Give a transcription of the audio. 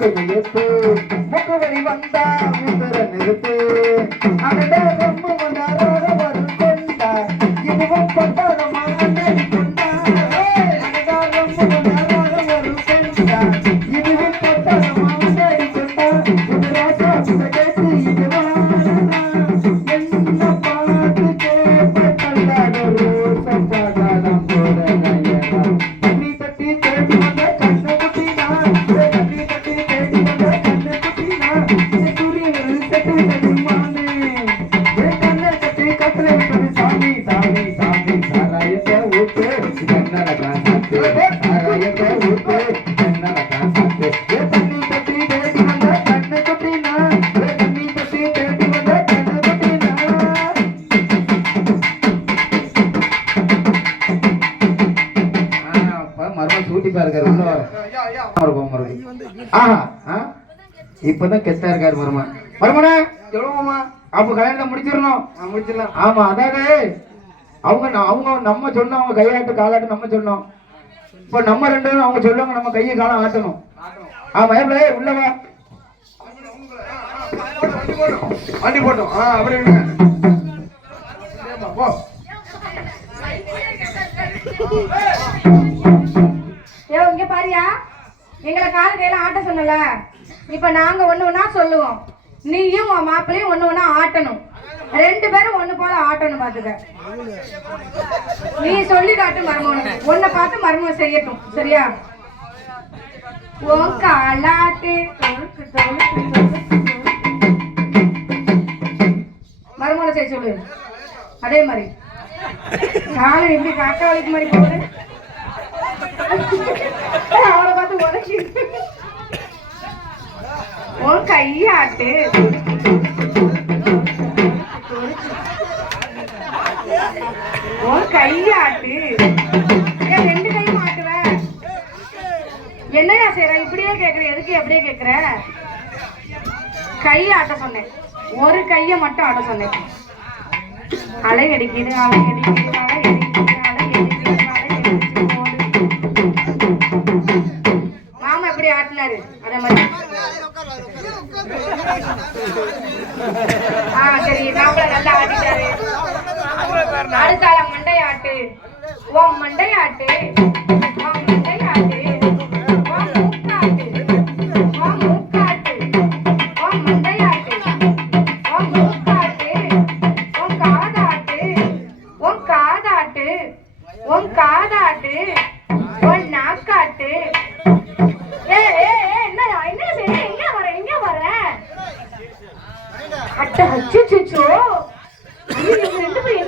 கொஞ்சம் ஏத்து முகவரி வந்தா உத்தர நிறுத்து அடடா ரொம்ப வந்தாரோட வரும் கொண்டா இதுவும் கொண்டாடமா அண்ணடி கொண்டா அடடா ரொம்ப வந்தாரோட வரும் கொண்டா இதுவும் கொண்டாடமா அண்ணடி கொண்டா இது ராசா கேட்டு இது என்ன பாட்டு கேட்ப கல்லாடோ சப்பாடாடம் போட தண்ணி தட்டி தேடி வந்த கண்ணு குட்டினா தண்ணி தட்டி தேடி வந்த கண்ணு குட்டினா சூரியன் செட்டு தெரியுமானே கண்ணை கட்டி கத்திரை சாமி சாமி சாமி சாராயத்தை ஊத்து கண்ணட காசாத்து சாராயத்தை ஊத்து கண்ணட காசாத்து தண்ணி தட்டி தேடி வந்த கண்ணு குட்டினா தண்ணி தட்டி தேடி வந்த கண்ணு குட்டினா மர்மம் சூட்டிப்பா இருக்காரு உள்ள இப்பதான் கெத்தா இருக்காரு மர்மன் மர்மனா எவ்வளவுமா அப்ப கல்யாணத்தை முடிச்சிடணும் முடிச்சிடலாம் ஆமா அதாவது அவங்க நம்ம சொன்னோம் அவங்க கையாட்டு காலாட்டு நம்ம சொன்னோம் இப்ப நம்ம ரெண்டு பேரும் அவங்க சொல்லுவாங்க நம்ம கையை காலம் ஆட்டணும் ஆமா எப்படி உள்ளவா வண்டி போட்டோம் அப்படி போ இங்க பாரியா எங்களை கால கையில ஆட்ட சொன்னல இப்ப நாங்க ஒண்ணு ஒண்ணா சொல்லுவோம் நீயும் உன் மாப்பிளையும் ஒண்ணு ஒண்ணா ஆட்டணும் ரெண்டு பேரும் ஒண்ணு போல ஆட்டணும் பாத்துக்க நீ சொல்லி காட்டு மர்மம் ஒன்ன பார்த்து மர்மம் செய்யட்டும் சரியா உன் காலாட்டு மர்மோனை செய்ய சொல்லு அதே மாதிரி காலம் எப்படி காக்கா வலிக்கு மாதிரி போகுது அவளை பார்த்து உனக்கு உன் கையாட்டு உன் கையாட்டு ஏன் ரெண்டு கையும் ஆட்டுவ என்னையா செய்யற இப்படியே கேக்குற எதுக்கு எப்படியே கேக்குற கையை ஆட்ட சொன்னேன் ஒரு கையை மட்டும் ஆட்ட சொன்னேன் அலை அடிக்குது அலை அடிக்குது அலை அடிக்குது அலை அடிக்குது அலை அடிக்குது மாமா எப்படி ஆட்டினாரு அதே மாதிரி சரி மாப்பிள்ள நல்லா ஆடிட்டாரு அடுத்தால மண்டையாட்டு உன் மண்டையாட்டு உன் மண்டையாட்டு உன் மூக்காட்டு உன் மூக்காட்டு உன் மண்டையாட்டு உன் மூக்காட்டு உன் காதாட்டு உன் காதாட்டு உன் காதாட்டு உன் நாக்காட்டு ரெண்டு பேரும்